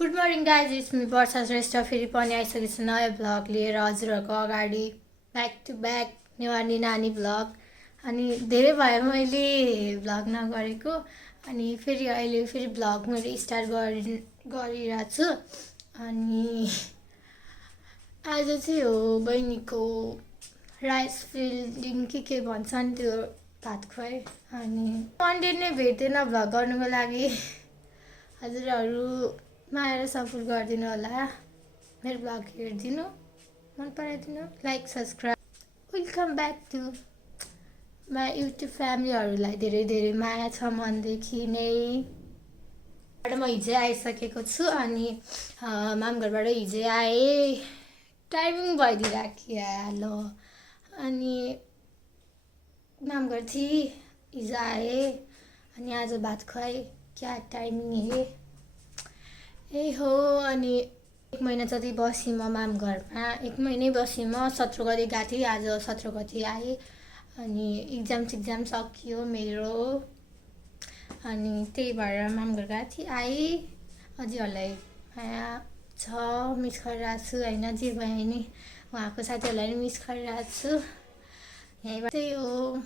Good morning guys, it's me Varsha Shrestha. फेरि पनि आइसकेको छु नयाँ भ्लग लिएर हजुरहरूको अगाडि। ब्याक टु ब्याक नेवानी नानी भ्लग। अनि धेरै भयो मैले भ्लग नगरेको, अनि फेरि अहिले फेरि भ्लग मैले स्टार्ट गरिरहेको छु। अनि आज चाहिँ हो बहिनीको राइस फिल्डिङ के भन्छ नि त्यो भात खुवाइ। अनि कन्टेन्ट नै भेट्दैन भ्लग गर्नुको लागि। हजुरहरू माया र सपोर्ट गरिदिनु होला, मेरो भ्लग हेरिदिनु, मन पराइदिनु, like subscribe. Welcome back to my YouTube फ्यामिलीहरूलाई धेरै धेरै माया छ मनदेखि नै। म हिजै आइसकेको छु। अनि मामघरबाट हिजै आएँ, टाइमिङ भइदिइराख्यो। अनि मामघर थिएँ, हिजो आएँ, अनि आज भात खुवाएँ। क्या टाइमिङ है यही हो। अनि 1 महिना जति बसेँ म मामघरमा, 1 महिनै बसेँ म। 17 गते गएको थिएँ, आज 17 गते आएँ। अनि इक्जाम सकियो मेरो, अनि त्यही भएर मामघर गएको थिएँ, आएँ। अझैहरूलाई माया छ, मिस गरिरहेको छु होइन, जे भए नि उहाँको साथीहरूलाई पनि मिस गरिरहेको छु। यहीँबाट त्यही हो।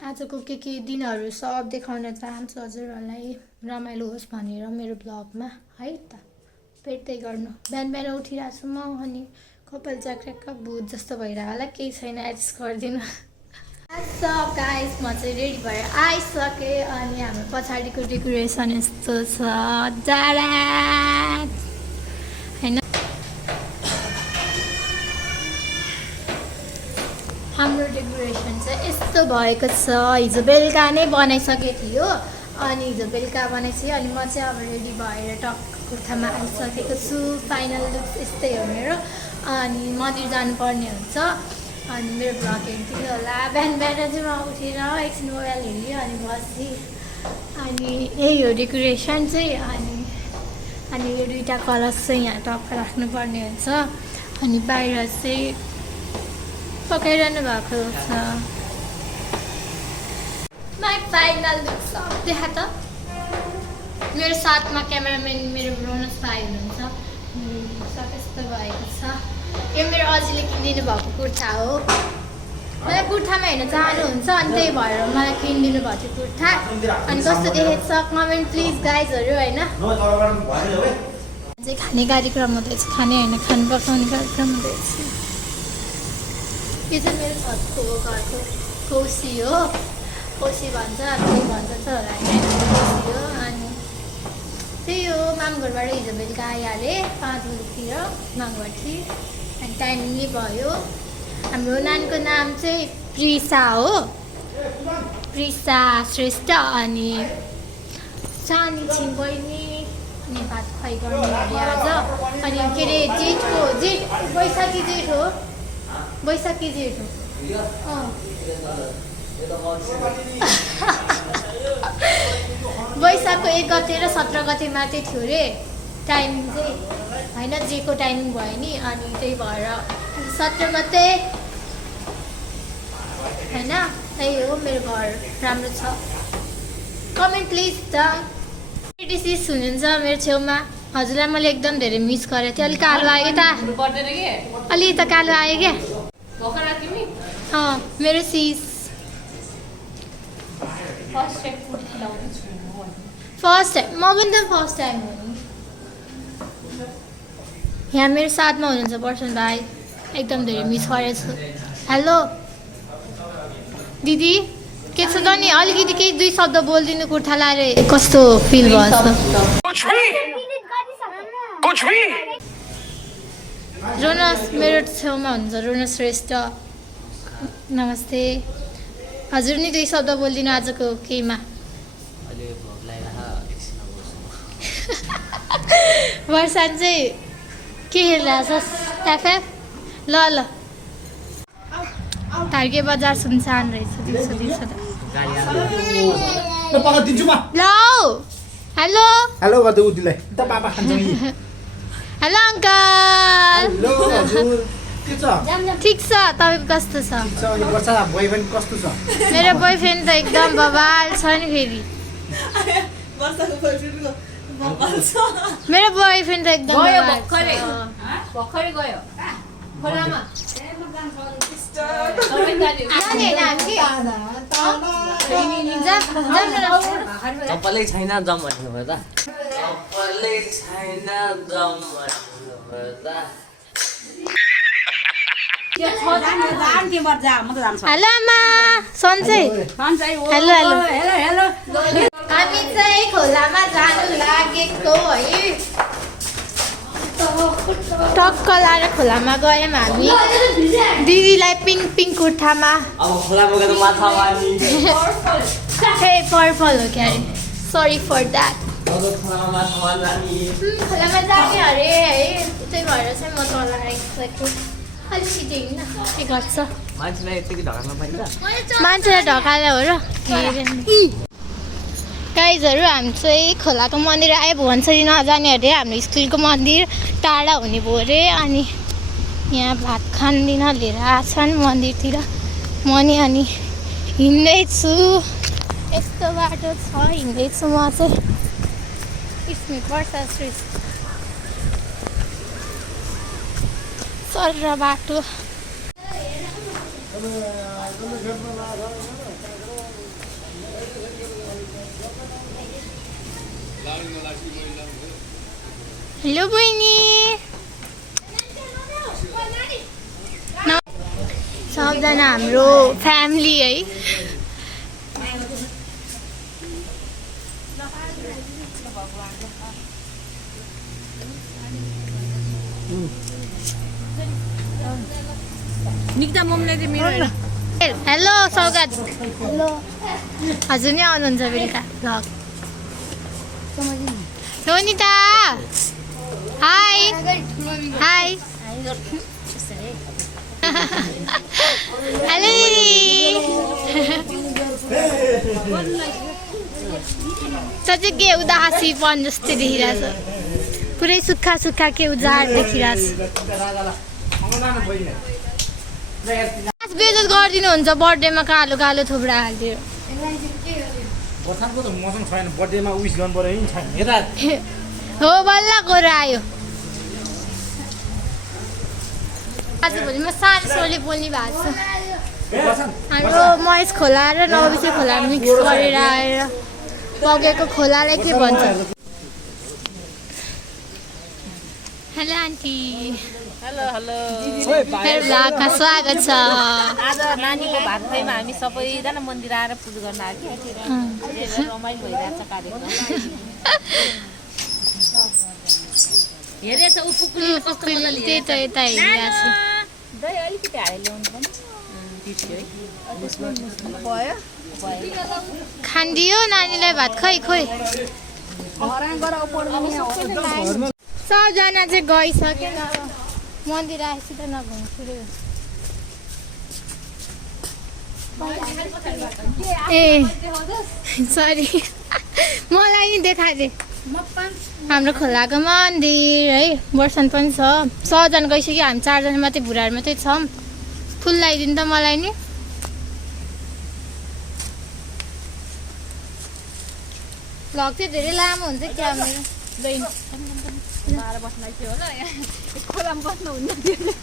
आजको के दिनहरू सब देखाउन चाहन्छु हजुरहरूलाई, रमाइलो होस् भनेर मेरो ब्लगमा है त। भेट्दै गर्नु। बिहान बिहान उठिरहेको छु म, अनि कपाल चाक्राक्क भूत जस्तो भइरहेको होला, केही छैन, एडजस्ट गरिदिनु। सब गाइस, म चाहिँ रेडी भएर आइसकेँ। अनि हाम्रो पछाडिको डेकोरेसन यस्तो छ, जाडा होइन। हाम्रो डेकोरेसन चाहिँ यस्तो भएको छ। हिजो बेलुका नै बनाइसकेको थियो, अनि हिजो बेलुका बनाइसकेँ। अनि म चाहिँ अब रेडी भएर टक्क कुर्तामा आइसकेको छु। फाइनल लुक यस्तै हो मेरो। अनि मन्दिर जानुपर्ने हुन्छ, अनि मेरो भ्लग हेर्नु होला। बिहान बिहान चाहिँ म उठेर एकछिन मोबाइल हेरेँ, अनि बसेँ। अनि यही हो डेकोरेसन चाहिँ। अनि यो 2टा कलश चाहिँ यहाँ टक्क राख्नुपर्ने हुन्छ। अनि बाहिर चाहिँ पकाइरहनु भएको छ। माई फाइनल लुक सब देखा त। मेरो साथमा क्यामेराम्यान मेरो रोनस भाइ हुनुहुन्छ। सब यस्तो भएको छ। यो मेरो अजीले किनिदिनु भएको कुर्ता हो। मलाई कुर्तामा हेर्न चाहनुहुन्छ, अनि त्यही भएर मलाई किनिदिनु भएको थियो कुर्ता। अनि कस्तो देखेको छ कमेन्ट प्लिज गाइजहरू होइन। चाहिँ खाने कार्यक्रम हुँदैछ, खाने होइन खानु पकाउने कार्यक्रम हुँदैछ। यो चाहिँ मेरो छतको घरको कौसी हो, कौसी भन्छ, त्यही भन्छ त होला होइन, कौसी हो। अनि त्यही हो। मामघरबाट हिजो बेलुका आइहालेँ, 5 बजीतिर मामघर थिएँ। अनि टाइमिङै भयो। हाम्रो नानीको नाम चाहिँ प्रिसा हो, प्रिसा श्रेष्ठ। अनि सानी छिन् बहिनी। अनि भात खुवाइ गर्नु अरे आज। अनि के अरे जेठ बैशाखी जेठ हो, बैशाखी जेठ हो। वैशाखको 1 गते र 17 गते मात्रै थियो अरे टाइमिङ चाहिँ होइन, जेको टाइमिङ भयो नि। अनि त्यही भएर 17 गते होइन। त्यही हो। मेरो घर राम्रो छ। कमेन्ट प्लिज द डिसिस हुनुहुन्छ मेरो छेउमा। हजुरलाई मैले एकदम धेरै मिस गरेको थिएँ। अलिक कालो आयो त, अलि त कालो आयो क्या। मेरो सिस फर्स्ट टाइम, म पनि त फर्स्ट टाइम हो नि। यहाँ मेरो साथमा हुनुहुन्छ पर्सन भाइ, एकदम धेरै मिस गरेको छु। हेलो दिदी, के छ त नि? अलिकति केही 2 शब्द बोलिदिनु कुर्ता लाएर, कस्तो फिल भयो जस्तो। रोनस मेरो छेउमा हुनुहुन्छ, रोनस श्रेष्ठ। नमस्ते। हजुर नि 2 शब्द बोलिदिनु आजको केहीमा। वर्षान चाहिँ के हेरिरहेछ? एफएफ ल धार्के बजार सुनसान रहेछ। 200 ल। हेलो हेलो गर्दै उतिलाई त पापा खान्छ नि। Hello uncle. हेलो हजुर, के छ? ठिक छ, तपाईँको कस्तो छ? अनि वर्षा बोयफ्रेन्ड कस्तो छ? मेरो बोयफ्रेन्ड त एकदम बवाल छ नि। फेरि वर्षाको बोयफ्रेन्डको मेरो बोयफ्रेन्ड त एकदम गयो बवाल छ। भर्खरै गयो खोलामा जाने होइन हामी चप्पलै छैन जम भन्नुभयो त चप्पलै छैन जम भन्नुभयो त हेलो आमा सन्चै हेलो हेलो हामी चाहिँ खोलामा जानु लागेको है टक्क लाएर खोलामा गयौँ हामी दिदीलाई पिङ्क पिङ्क कुर्तामा अब खोलामा गएर माछा मार्ने हे पर्पल हो क्या अरे सरी फर द्याट अब खोलामा माछा मार्न जाने खोलामा जाने अरे है त्यही भएर चाहिँ म तल आइसकेको अलिकति होइन के गर्छ मान्छेलाई यतिकै ढकाल्न पाइन्छ मान्छेलाई ढकाले हो र गाइजहरू हामी चाहिँ खोलाको मन्दिर आयो भुवनसरी नजाने अरे हाम्रो स्कुलको मन्दिर टाढा हुने भयो अरे अनि यहाँ भात खानदिन लिएर आछन् मन्दिरतिर म नि अनि हिँड्दैछु यस्तो बाटो छ हिँड्दैछु म चाहिँ इस्मी वर्षा श्री सर बाटो हेलो बहिनी सबजना हाम्रो फ्यामिली है निक्ता मम्मीलाई चाहिँ मेरो हेलो सौगात हेलो हजुर नै आउनुहुन्छ बेलुका भ्लग सोनिता हाई हाई हेलो दिदी चाहिँ के उदासीपन जस्तै देखिरहेछ पुरै सुक्खा सुक्खा के उजाड देखिरहेछ बेजत गरिदिनुहुन्छ बर्थडेमा कालो कालो थुप्रा हालिदियो बर्सातको त मौसम छैन बर्थडेमा विस गर्नु पर्यो नि छैन यता हो बल्ल गएर आयो आजभोलि म सानोले बोल्ने भएको छु हाम्रो महेश खोला र नौबिसे खोला मिक्स गरेर आएर बगेको खोलालाई के भन्छ हेलो आन्टी हेलो हेलो मेरो भ्लगमा स्वागत छ आज नानीको भात खुवाइमा हामी सबैजना मन्दिर आएर पूजा गर्न आएको थियौँ रमाइलो भइरहेको छ कार्यक्रम हेरेछ उपुकुली कस्तो मजाले त्यही त यता हेरिरहेको छु दही अलिकति हालेर ल्याउनु पनि खानिदियो नानीलाई भात खै खोइ सबजना चाहिँ गइसक्यो मन्दिर आएपछि त नघुम्छु रे ए सरी मलाई नि देखाइदे हाम्रो खोलाको मन्दिर है वर्षन पनि छ 100 जना गइसक्यो हामी 4 जना मात्रै बुढाहरू मात्रै छौँ फुल लगाइदिनु त मलाई नि भ्लग चाहिँ धेरै लामो हुन्छ क्या मेरो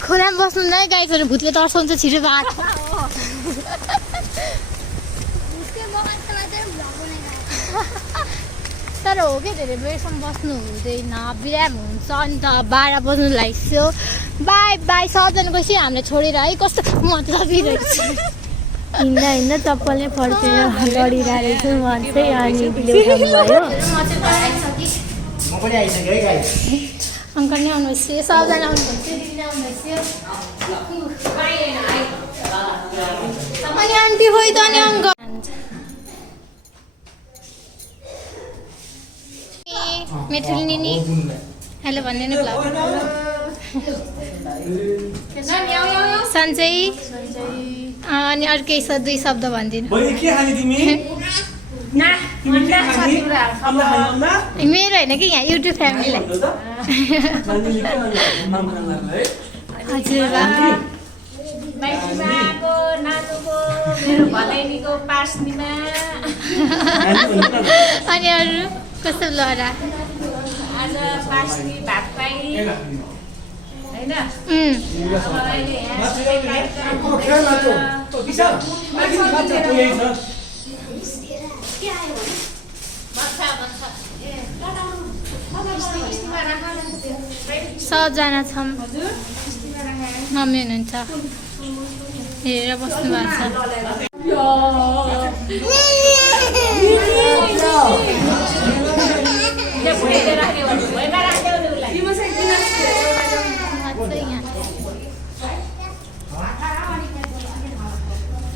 खोलामा बस्नु नै गाईको भूतले तर्साउँछ छिटो बाटो तर हो कि धेरै बेरसम्म बस्नु हुँदैन बिराम हुन्छ अनि त 12 बज्नु लाग्छ बाई बाई 100 जना गएपछि हामीलाई छोडेर है कस्तो मतलबी रहेछ हिँड्दा हिँड्दा चप्पलले फर्केर लडिरहेको छु म चाहिँ अनि ल्याउनु भयो म पनि आइसक्यो है गाई अङ्कल नै आउनुहोस् 100 जना आउनुहुन्छ दिदी आउनुहोस् अनि आन्टी खोइ त नि अङ्कल मेथुली नि हेलो भन्दैन भ्लग सन्चै अनि अर्कै दुई शब्द भनिदिनु मेरो होइन कि यहाँ युट्युब फ्यामिलीलाई हजुर अनि अरू कस्तो लहरा बास्नी भात खुवाई होइन सबजना छौँ मम्मी हुनुहुन्छ हेरेर बस्नु भएको छ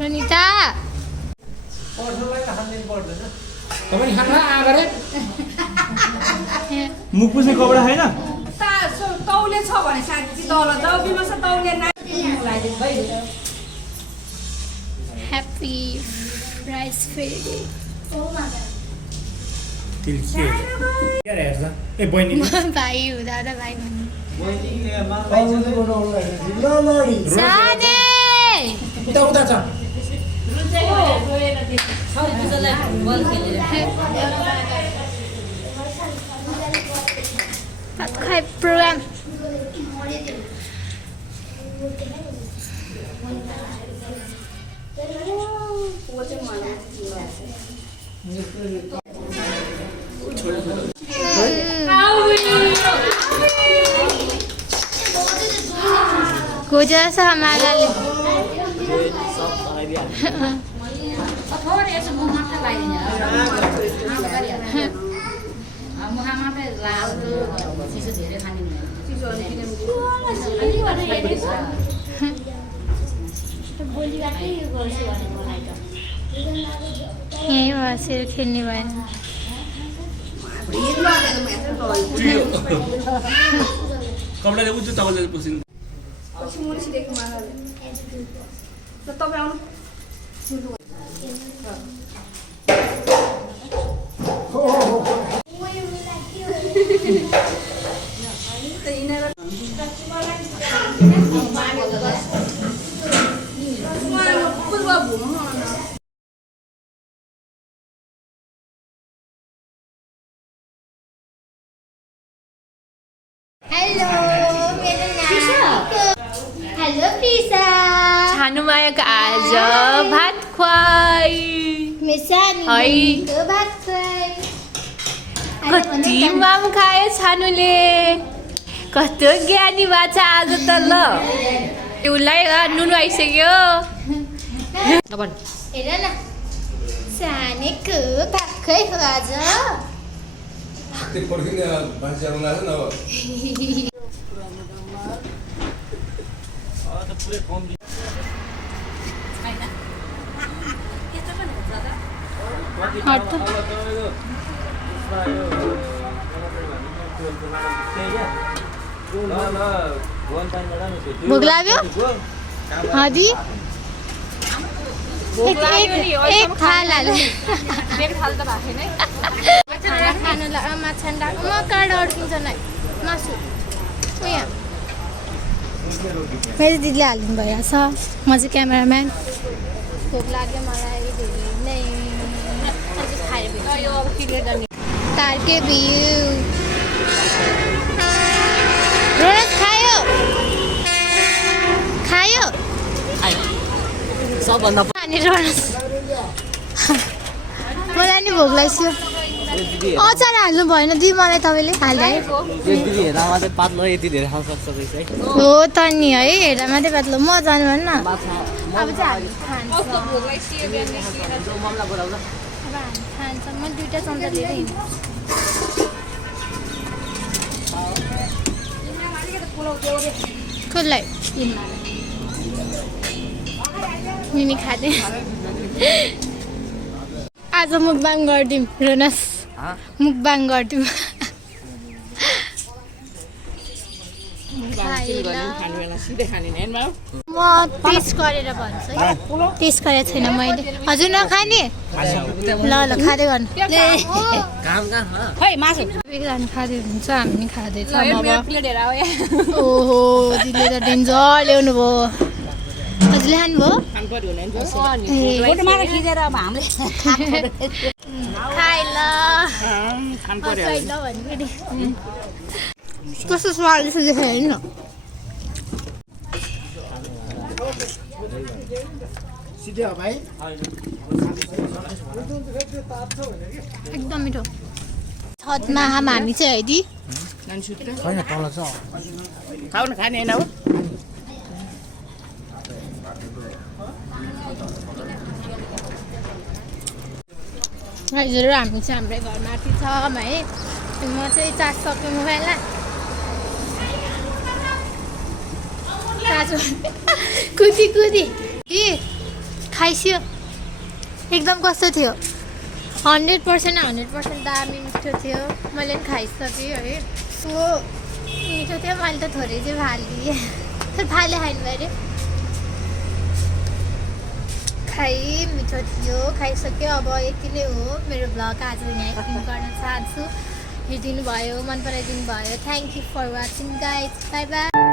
रनिता तपाईँ खाना आगरे मुख पुस्ने कपडा छैन तौले छ भने साँच्ची तल जाऊ बिमर्श तौले ह्याप्पी राइस फ्राइडे ए बहिनी भाइ हुँदा त भाइ भन्नु साने उता उता छ भात खुवाइ प्रोग्राम खोजा छ हमारा थोरै यसो मुख मात्रै लगाइदिने मुखमा मात्रै लाउदो चिसो धेरै खाने यहीँ बसेर खेल्ने भएन कपडाले उच्च तपाईँले पुसिनु तपाईँ आउनु हेलो मेरो नानीको हेलो प्रिसा छानुमायाको आज भात खुवाई मेसानीको भात खुवाई कति माम खायो छानुले कस्तो ज्ञानी भएको छ आज त ल उसलाई नुन आइसक्यो हेर न सानीको भात खुवाइ हो आज भोक लाग्यो हदी एक थाल हाल्यो खानु माछा मकाड अड्किन्छ नै मासु यहाँ मेरो दिदीले हालिदिनु भइरहेछ म चाहिँ क्यामेराम्यान भोक लाग्यो मलाई धेरै नै तारके भ्यू रोनस खायो खायो सबभन्दा अनि रोनस मलाई नि भोक लाग्यो अचार हाल्नु भएन दिदी मलाई तपाईँले हाल्दा है दिदी हेर्दा मात्रै पातलो यति धेरै खान सक्छ रहेछ है हो त नि है हेर्दा मात्रै पातलो म जानु भन न अब चाहिँ हामी खान्छ मामला बोलाउँछ अब हामी खान्छ म दुइटा चम्चा लिएर हिँड्छु कसलाई मिनी खाँदै आज मुखबाङ गरिदिउँ रोनस मुखबाङ गरिदिउँ म टेस्ट गरेर भन्छु है टेस्ट गरेको छैन मैले हजुर नखाने ल ल खाँदै गर्नु एकजना खाँदै हुन्छ हामी नि खाँदैछ ओहो दिदीले त डेन्जर ल्याउनु भयो हजुरले खानुभयो खाइ ल भन्नु कस्तो स्वादिष्ट देखेँ होइन सिधै हो भाइ एकदम मिठो छतमा हामी चाहिँ है दि छैन तल छ खाउन खाने होइन हो हजुर हामी चाहिँ हाम्रै घरमाथि छ है म चाहिँ चार्ज सक्यो मोबाइललाई कुदी कुदी ए खाइस्यो एकदम कस्तो थियो 100% दामी मिठो थियो मैले पनि खाइसकेँ है सो मिठो थियो मैले त थोरै चाहिँ फालिदिएँ फाले खानु पऱ्यो खाइ मिठो थियो खाइसक्यो अब यति नै हो मेरो भ्लग आज यहाँ एन्ड गर्न चाहन्छु हेरिदिनु भयो मन पराइदिनु भयो thank you for watching guys bye by